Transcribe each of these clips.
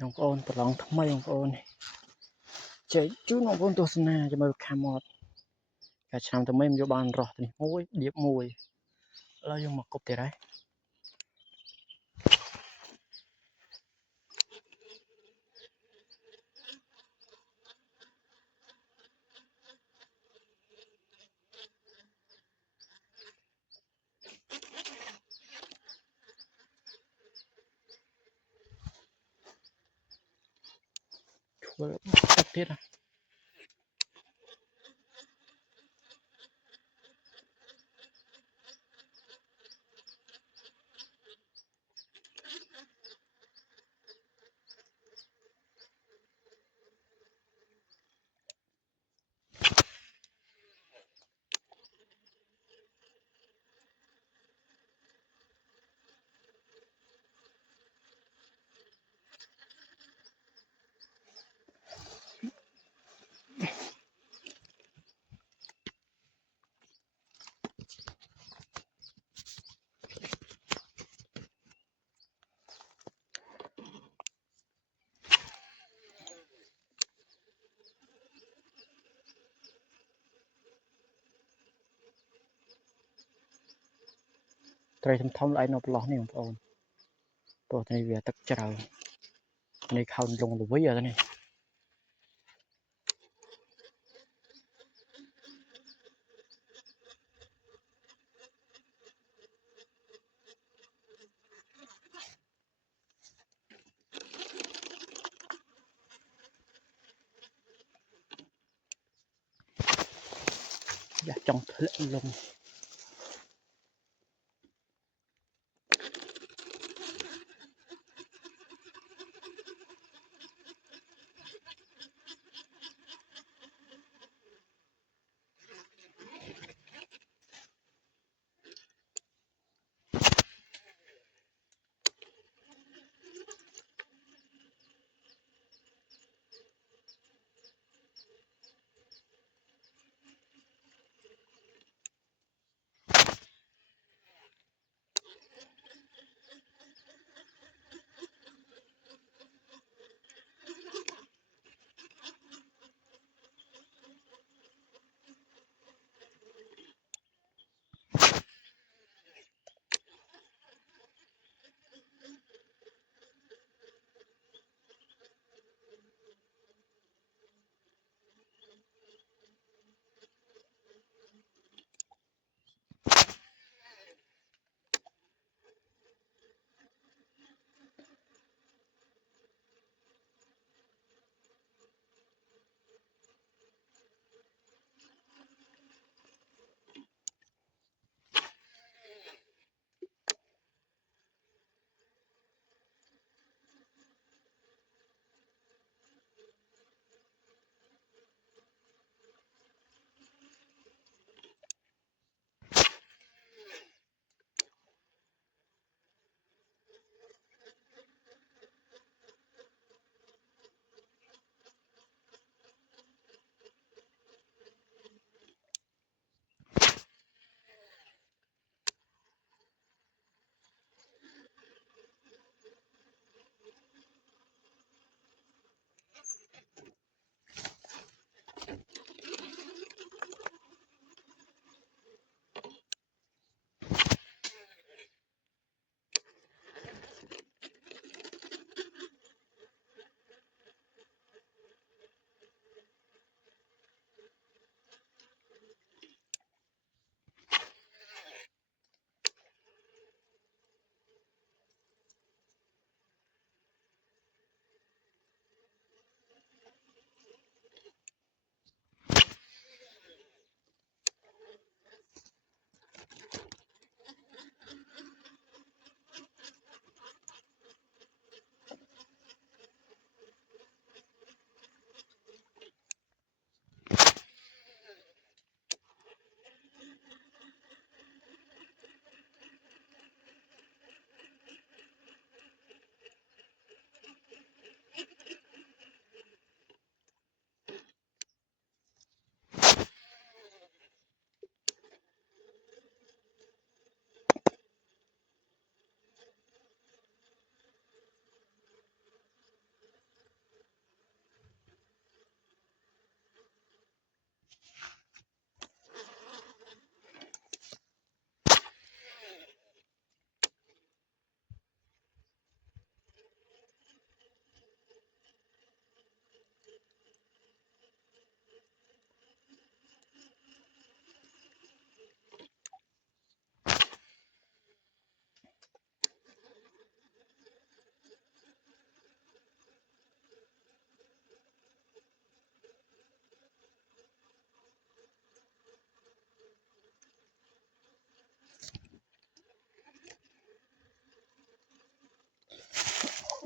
Ông ônប្រឡងថ្មីបងប្អូនចេះជូនបងប្អូនទស្សនាជាមួយខាមត់កាឆ្នាំថ្មីមិនយកបានរស់នេះមួយដៀបមួយឥឡូវយើងមកគប់ទៀតហើយធ្វើទឹកទៀតណាត្រីធំៗឡើងនៅប្រឡោះនេះបងប្អូនទោះតែវាទឹកច្រើននេះខោលងល្វីអត់នេះយ៉ាចង់ធ្លាក់លង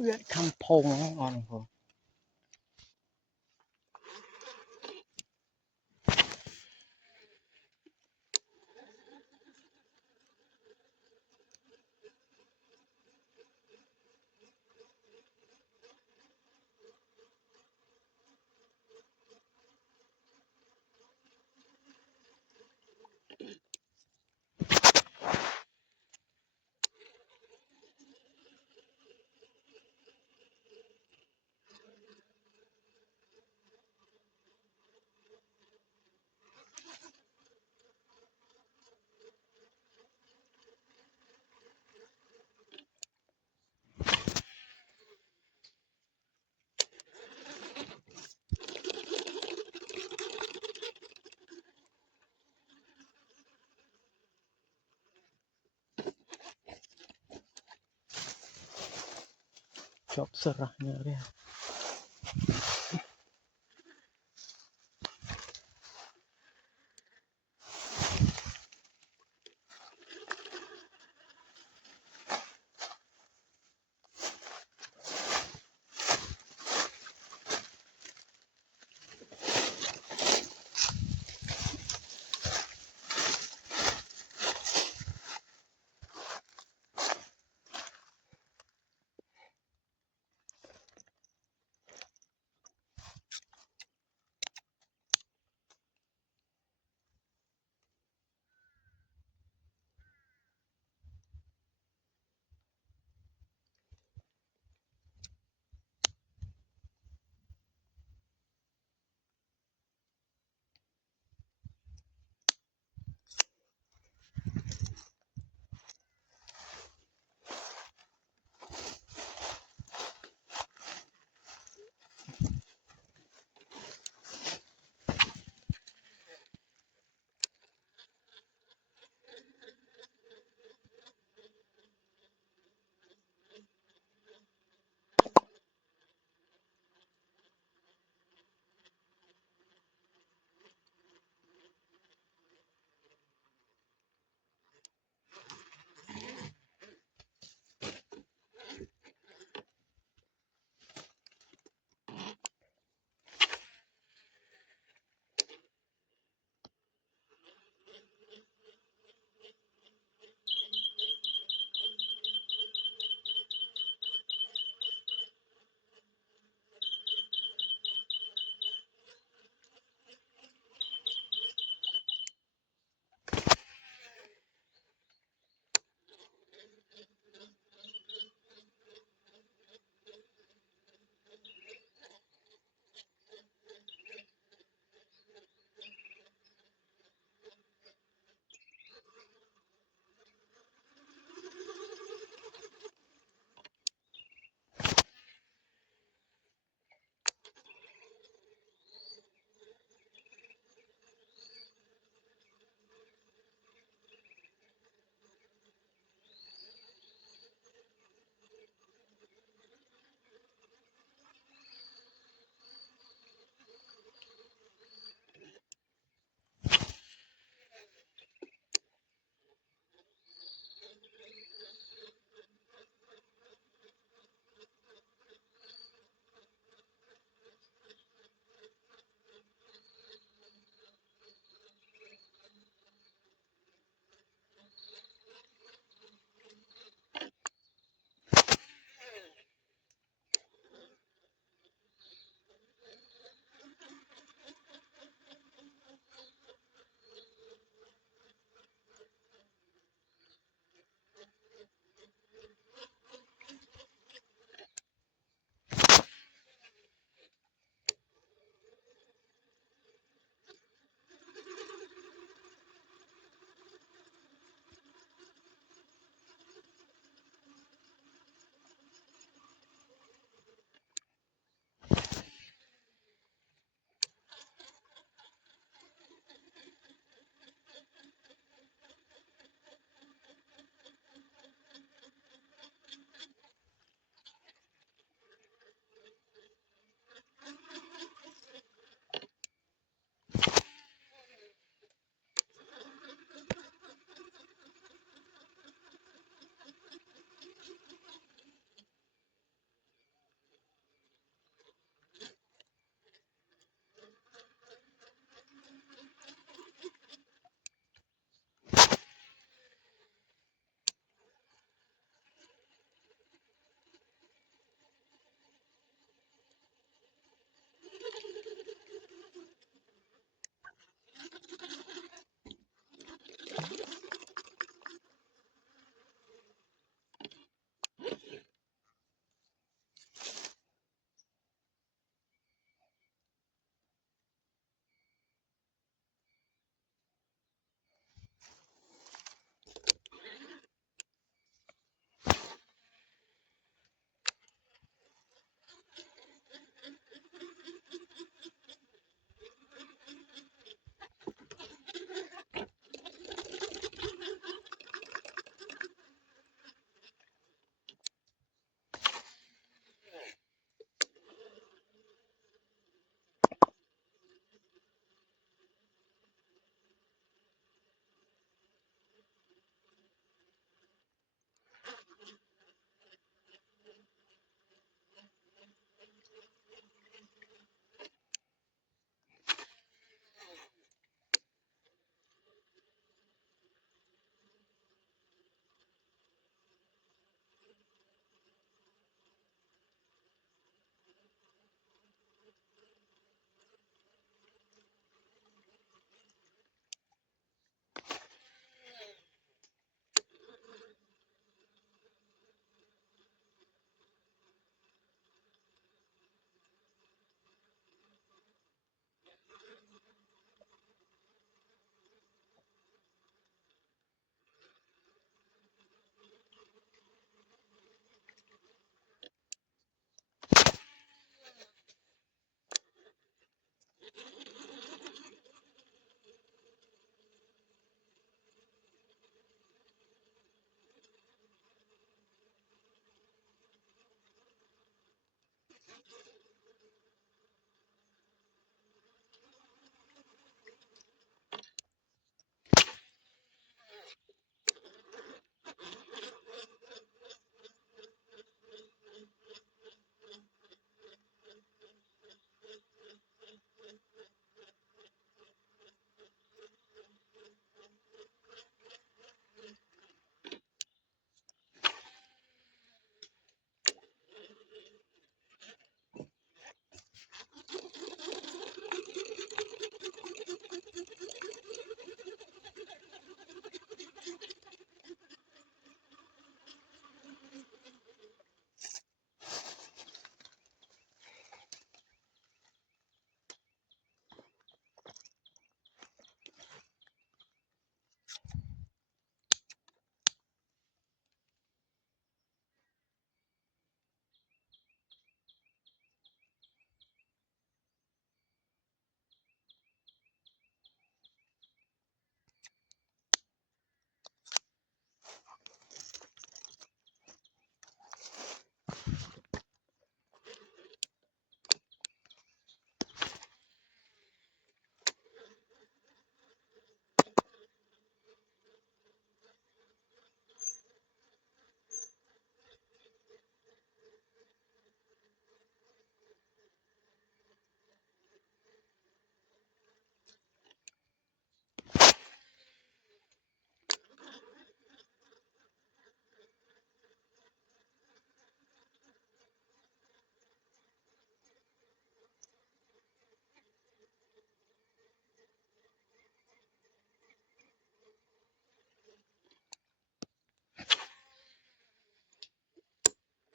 Việt kampung on po. Job serahnya dia.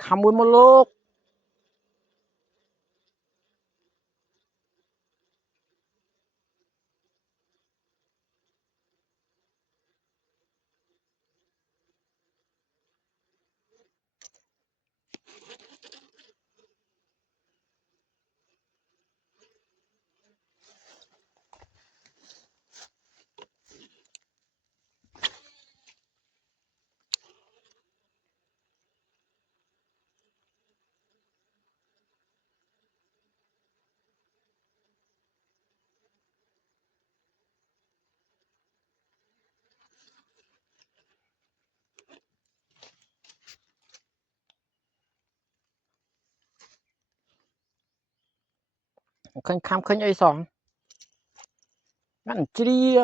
khăm mùi một lúc khanh khăm khanh ấy sòng ngắn chia